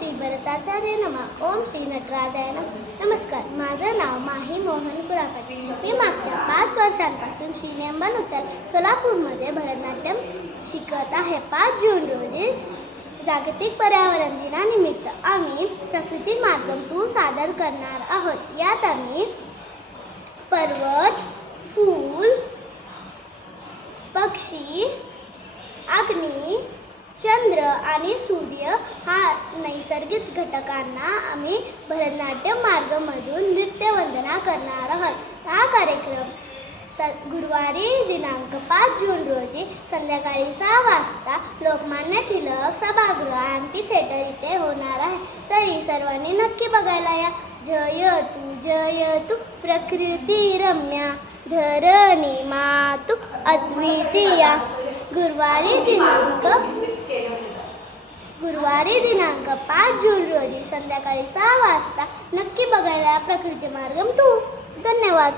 श्री भरताचार्य नमः. ओम श्री नटराजाय नमः. नमस्कार, माझं नाव माही मोहन कुरापट. मी मागच्या 5 वर्षांपासून श्री नेंबन उत्तर सोलापूरमध्ये भरतनाट्यम शिकत आहे. 5 जून रोजी जागतिक पर्यावरण दिनानिमित्त आम्ही प्रकृती मार्गम 2 सादर करणार आहोत. यात आम्ही पर्वत, फूल, पक्षी, अग्नी, चंद्र आणि सूर्य हा नैसर्गिक घटकांना आम्ही भरतनाट्यम मार्गमधून नृत्यवंदना करणार आहोत. हा कार्यक्रम गुरुवारी दिनांक 5 जून रोजी संध्याकाळी 6 वाजता लोकमान्य टिळक सभागृह अँफी थिएटर इथे होणार आहे. तरी सर्वांनी नक्की बघायला या. जय तू प्रकृती रम्या धरणी मातु अद्वितीया. गुरुवारी दिनांक 5 जून रोजी संध्याकाळी 6 वाजता नक्की बघायला प्रकृती मार्गम 2. धन्यवाद.